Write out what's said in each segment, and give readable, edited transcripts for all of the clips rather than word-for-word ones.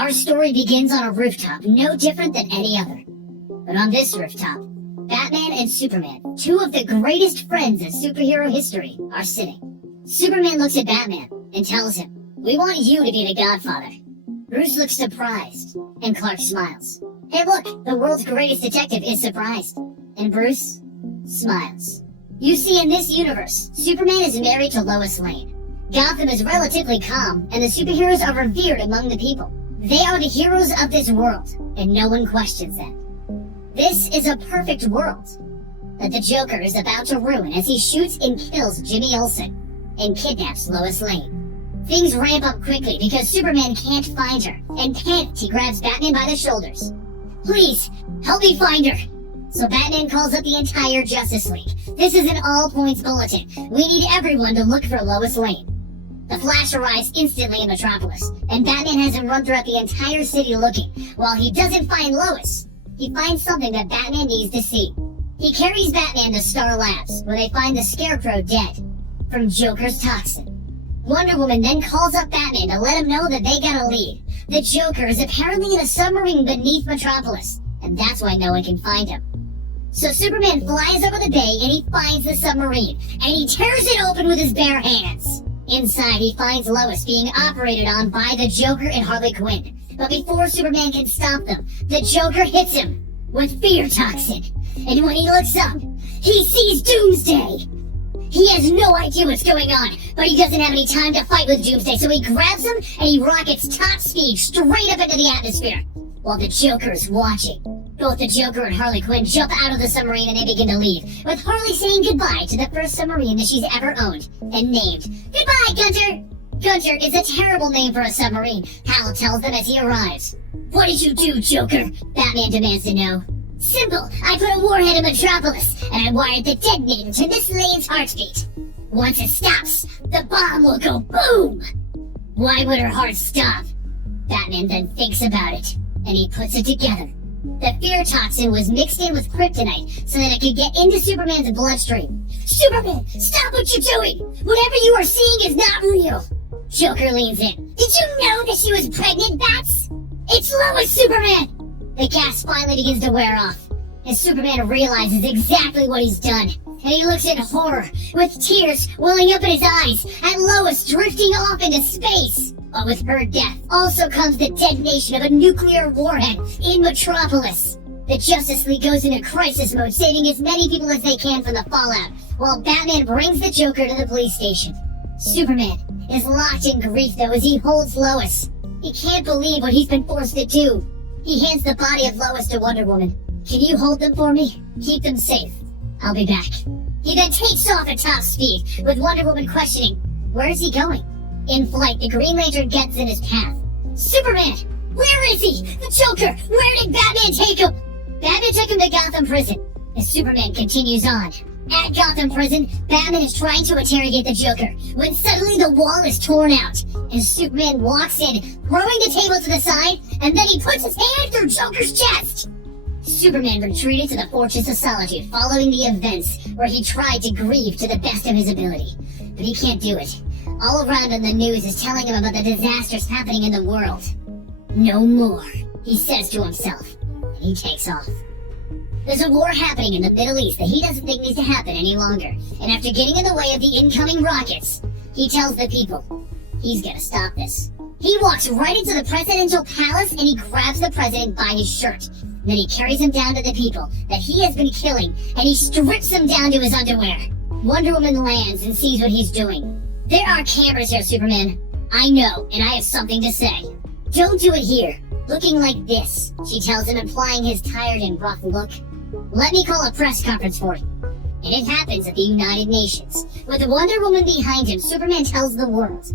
Our story begins on a rooftop, no different than any other. But on this rooftop, Batman and Superman, two of the greatest friends in superhero history, are sitting. Superman looks at Batman and tells him, "We want you to be the Godfather." Bruce looks surprised, and Clark smiles. Hey look, the world's greatest detective is surprised. And Bruce smiles. You see, in this universe, Superman is married to Lois Lane. Gotham is relatively calm, and the superheroes are revered among the people. They are the heroes of this world, and no one questions them. This is a perfect world that the Joker is about to ruin as he shoots and kills Jimmy Olsen and kidnaps Lois Lane. Things ramp up quickly because Superman can't find her, and panicked he grabs Batman by the shoulders. "Please, help me find her." So Batman calls up the entire Justice League. This is an all-points bulletin. We need everyone to look for Lois Lane. The Flash arrives instantly in Metropolis, and Batman has him run throughout the entire city looking. While he doesn't find Lois, he finds something that Batman needs to see. He carries Batman to Star Labs, where they find the Scarecrow dead from Joker's toxin. Wonder Woman then calls up Batman to let him know that they got a lead. The Joker is apparently in a submarine beneath Metropolis, and that's why no one can find him. So Superman flies over the bay and he finds the submarine, and he tears it open with his bare hands. Inside, he finds Lois being operated on by the Joker and Harley Quinn. But before Superman can stop them, the Joker hits him with fear toxin. And when he looks up, he sees Doomsday. He has no idea what's going on, but he doesn't have any time to fight with Doomsday, so he grabs him and he rockets top speed straight up into the atmosphere, while the Joker's watching. Both the Joker and Harley Quinn jump out of the submarine and they begin to leave, with Harley saying goodbye to the first submarine that she's ever owned, and named. "Goodbye, Gunter!" Gunter is a terrible name for a submarine, Hal tells them as he arrives. "What did you do, Joker?" Batman demands to know. "Simple, I put a warhead in Metropolis, and I wired the detonator to Miss Lane's heartbeat. Once it stops, the bomb will go boom!" Why would her heart stop? Batman then thinks about it, and he puts it together. The fear toxin was mixed in with kryptonite so that it could get into Superman's bloodstream. "Superman, stop what you're doing! Whatever you are seeing is not real!" Joker leans in. "Did you know that she was pregnant, Bats? It's Lois, Superman!" The gas finally begins to wear off, and Superman realizes exactly what he's done. And he looks in horror, with tears welling up in his eyes, at Lois drifting off into space. But with her death also comes the detonation of a nuclear warhead in Metropolis. The Justice League goes into crisis mode, saving as many people as they can from the fallout, while Batman brings the Joker to the police station. Superman is locked in grief though as he holds Lois. He can't believe what he's been forced to do. He hands the body of Lois to Wonder Woman. "Can you hold them for me? Keep them safe. I'll be back." He then takes off at top speed, with Wonder Woman questioning, where is he going? In flight, the Green Lantern gets in his path. "Superman! Where is he? The Joker! Where did Batman take him?" Batman took him to Gotham Prison, as Superman continues on. At Gotham Prison, Batman is trying to interrogate the Joker, when suddenly the wall is torn out, and Superman walks in, throwing the table to the side, and then he puts his hand through Joker's chest. Superman retreated to the Fortress of Solitude following the events where he tried to grieve to the best of his ability. But he can't do it. All around him the news is telling him about the disasters happening in the world. "No more," he says to himself, and he takes off. There's a war happening in the Middle East that he doesn't think needs to happen any longer, and after getting in the way of the incoming rockets, he tells the people he's gonna stop this. He walks right into the presidential palace and he grabs the president by his shirt. Then he carries him down to the people that he has been killing, and he strips him down to his underwear. Wonder Woman lands and sees what he's doing. "There are cameras here, Superman. I know, and I have something to say." "Don't do it here, looking like this," she tells him, implying his tired and rough look. "Let me call a press conference for you." And it happens at the United Nations. With Wonder Woman behind him, Superman tells the world,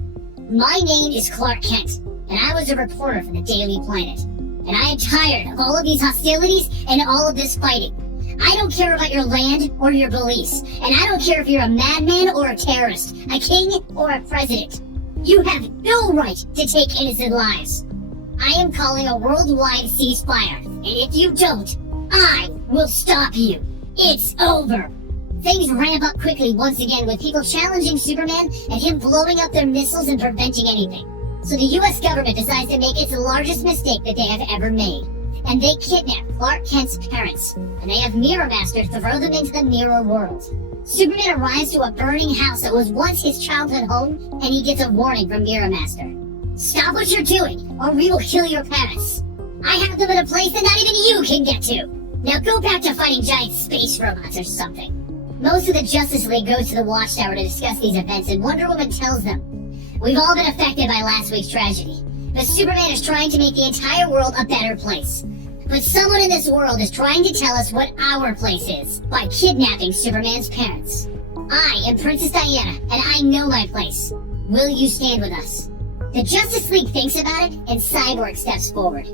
"My name is Clark Kent, and I was a reporter for the Daily Planet. And I am tired of all of these hostilities and all of this fighting. I don't care about your land or your beliefs, and I don't care if you're a madman or a terrorist, a king or a president. You have no right to take innocent lives. I am calling a worldwide ceasefire, and if you don't, I will stop you. It's over." Things ramp up quickly once again, with people challenging Superman and him blowing up their missiles and preventing anything. So the US government decides to make its largest mistake that they have ever made. And they kidnap Clark Kent's parents, and they have Mirror Master throw them into the mirror world. Superman arrives to a burning house that was once his childhood home, and he gets a warning from Mirror Master. Stop what you're doing, or we will kill your parents. I have them in a place that not even you can get to. Now go back to fighting giant space robots or something. Most of the Justice League goes to the Watchtower to discuss these events, and Wonder Woman tells them, we've all been affected by last week's tragedy, but Superman is trying to make the entire world a better place. But someone in this world is trying to tell us what our place is by kidnapping Superman's parents. I am Princess Diana, and I know my place. Will you stand with us? The Justice League thinks about it, and Cyborg steps forward.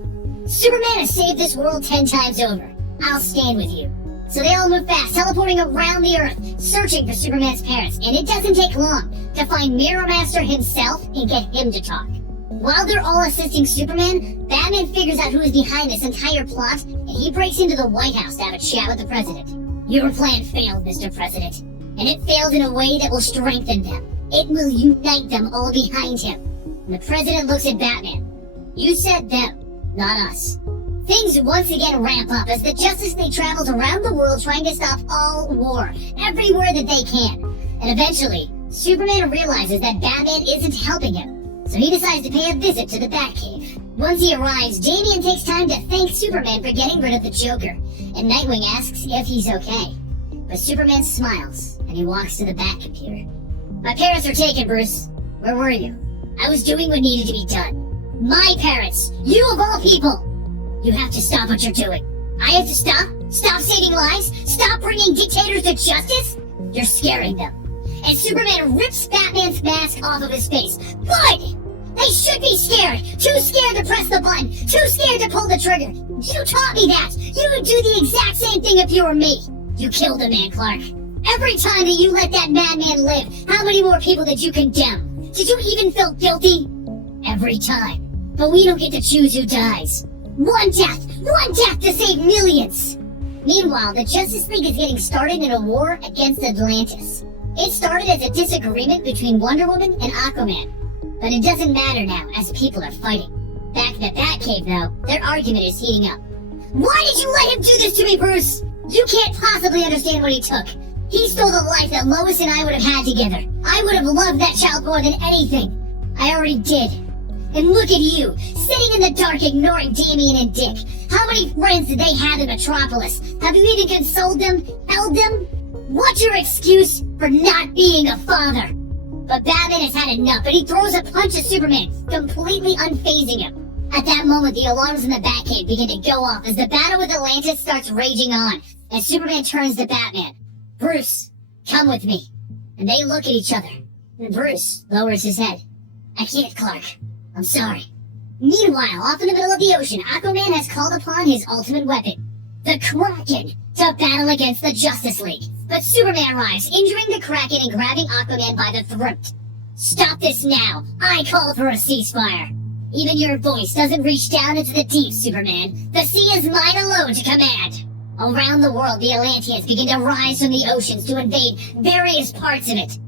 Superman has saved this world 10 times over. I'll stand with you. So they all move fast, teleporting around the Earth, searching for Superman's parents, and it doesn't take long to find Mirror Master himself and get him to talk. While they're all assisting Superman, Batman figures out who is behind this entire plot, and he breaks into the White House to have a chat with the President. Your plan failed, Mr. President, and it failed in a way that will strengthen them. It will unite them all behind him. And the President looks at Batman. You said them, not us. Things once again ramp up as the Justice League travels around the world trying to stop all war, everywhere that they can. And eventually, Superman realizes that Batman isn't helping him. So he decides to pay a visit to the Batcave. Once he arrives, Damian takes time to thank Superman for getting rid of the Joker, and Nightwing asks if he's okay. But Superman smiles, and he walks to the Batcomputer. My parents are taken, Bruce. Where were you? I was doing what needed to be done. My parents! You of all people! You have to stop what you're doing. I have to stop? Stop saving lives? Stop bringing dictators to justice? You're scaring them. And Superman rips Batman's mask off of his face. Good! They should be scared! Too scared to press the button! Too scared to pull the trigger! You taught me that! You would do the exact same thing if you were me! You killed a man, Clark. Every time that you let that madman live, how many more people did you condemn? Did you even feel guilty? Every time. But we don't get to choose who dies. One death to save millions! Meanwhile, the Justice League is getting started in a war against Atlantis. It started as a disagreement between Wonder Woman and Aquaman. But it doesn't matter now, as people are fighting. Back in the Batcave, though, their argument is heating up. Why did you let him do this to me, Bruce? You can't possibly understand what he took. He stole the life that Lois and I would have had together. I would have loved that child more than anything. I already did. And look at you, sitting in the dark ignoring Damian and Dick. How many friends did they have in Metropolis? Have you even consoled them? Held them? What's your excuse for not being a father? But Batman has had enough, and he throws a punch at Superman, completely unfazing him. At that moment, the alarms in the Batcave begin to go off as the battle with Atlantis starts raging on, and Superman turns to Batman. Bruce, come with me. And they look at each other, and Bruce lowers his head. I can't, Clark. I'm sorry. Meanwhile, off in the middle of the ocean, Aquaman has called upon his ultimate weapon, the Kraken, to battle against the Justice League. But Superman arrives, injuring the Kraken and grabbing Aquaman by the throat. Stop this now! I call for a ceasefire! Even your voice doesn't reach down into the deep, Superman. The sea is mine alone to command! Around the world, the Atlanteans begin to rise from the oceans to invade various parts of it.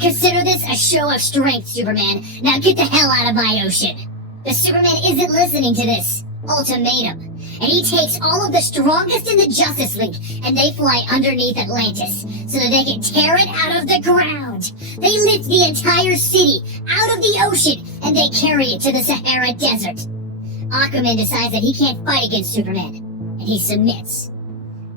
Consider this a show of strength, Superman. Now get the hell out of my ocean! But Superman isn't listening to this ultimatum, and he takes all of the strongest in the Justice League, and they fly underneath Atlantis, so that they can tear it out of the ground. They lift the entire city out of the ocean, and they carry it to the Sahara Desert. Aquaman decides that he can't fight against Superman, and he submits.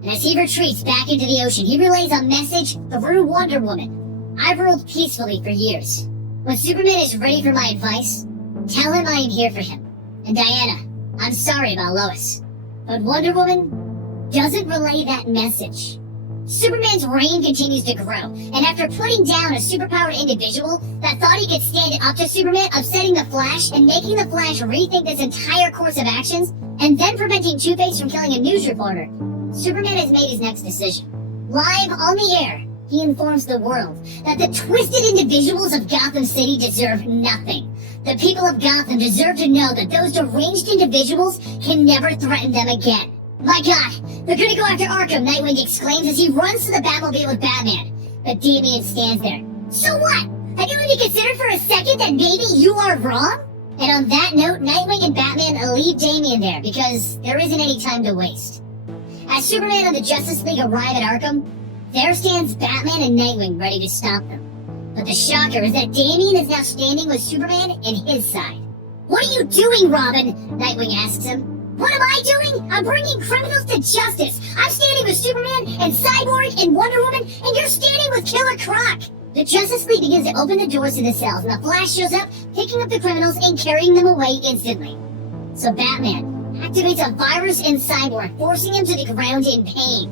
And as he retreats back into the ocean, he relays a message through Wonder Woman. I've ruled peacefully for years. When Superman is ready for my advice, tell him I am here for him. And Diana, I'm sorry about Lois. But Wonder Woman doesn't relay that message. Superman's reign continues to grow, and after putting down a superpowered individual that thought he could stand up to Superman, upsetting the Flash and making the Flash rethink this entire course of actions, and then preventing Two-Face from killing a news reporter, Superman has made his next decision. Live on the air, he informs the world that the twisted individuals of Gotham City deserve nothing. The people of Gotham deserve to know that those deranged individuals can never threaten them again. My God, they're gonna go after Arkham, Nightwing exclaims as he runs to the Batmobile with Batman. But Damian stands there. So what? Have you even considered for a second that maybe you are wrong? And And on that note, Nightwing and Batman leave Damian there because there isn't any time to waste. As Superman and the Justice League arrive at Arkham, there stands Batman and Nightwing ready to stop them. But the shocker is that Damian is now standing with Superman in his side. "What are you doing, Robin?" Nightwing asks him. "What am I doing? I'm bringing criminals to justice. I'm standing with Superman and Cyborg and Wonder Woman, and you're standing with Killer Croc." The Justice League begins to open the doors to the cells, and the Flash shows up, picking up the criminals and carrying them away instantly. So Batman activates a virus in Cyborg, forcing him to the ground in pain.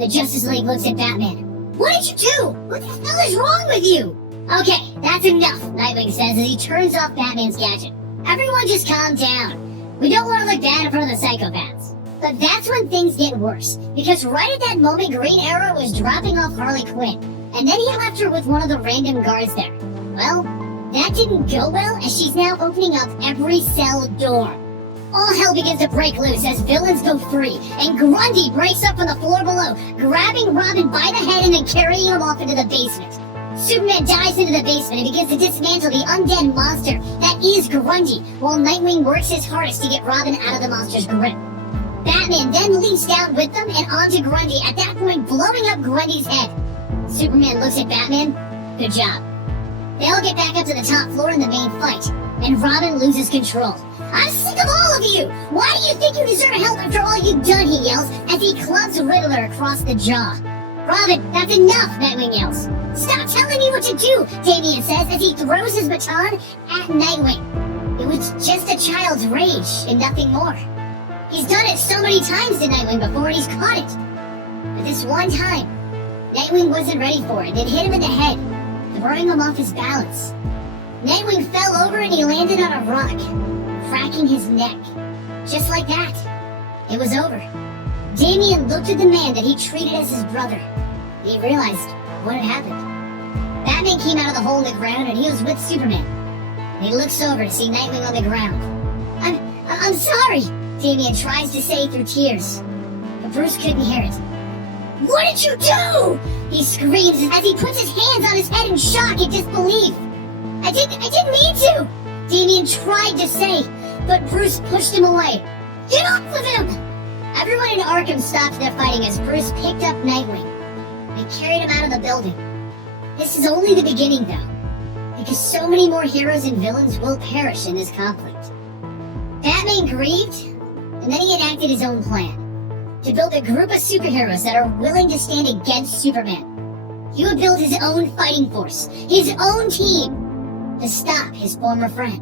The Justice League looks at Batman. "What did you do? What the hell is wrong with you?" "Okay, that's enough," Nightwing says as he turns off Batman's gadget. "Everyone just calm down. We don't want to look bad in front of the psychopaths." But that's when things get worse, because right at that moment Green Arrow was dropping off Harley Quinn, and then he left her with one of the random guards there. Well, that didn't go well, as she's now opening up every cell door. All hell begins to break loose as villains go free, and Grundy breaks up from the floor below, grabbing Robin by the head and then carrying him off into the basement. Superman dives into the basement and begins to dismantle the undead monster that is Grundy, while Nightwing works his hardest to get Robin out of the monster's grip. Batman then leaps down with them and onto Grundy, at that point blowing up Grundy's head. Superman looks at Batman. "Good job." They all get back up to the top floor in the main fight, and Robin loses control. "I'm sick of all of you! Why do you think you deserve help after all you've done?" he yells as he clubs Riddler across the jaw. "Robin, that's enough!" Nightwing yells. "Stop telling me what to do!" Damian says as he throws his baton at Nightwing. It was just a child's rage and nothing more. He's done it so many times to Nightwing before and he's caught it. But this one time, Nightwing wasn't ready for it and it hit him in the head, throwing him off his balance. Nightwing fell over and he landed on a rock, cracking his neck. Just like that, it was over. Damian looked at the man that he treated as his brother, and he realized what had happened. Batman came out of the hole in the ground and he was with Superman. And he looks over to see Nightwing on the ground. I'm sorry," Damian tries to say through tears, but Bruce couldn't hear it. "What did you do?" he screams as he puts his hands on his head in shock and disbelief. I didn't mean to," Damian tried to say, but Bruce pushed him away. "Get off of him!" Everyone in Arkham stopped their fighting as Bruce picked up Nightwing and carried him out of the building. This is only the beginning, though, because so many more heroes and villains will perish in this conflict. Batman grieved, and then he enacted his own plan to build a group of superheroes that are willing to stand against Superman. He would build his own fighting force, his own team, to stop his former friend.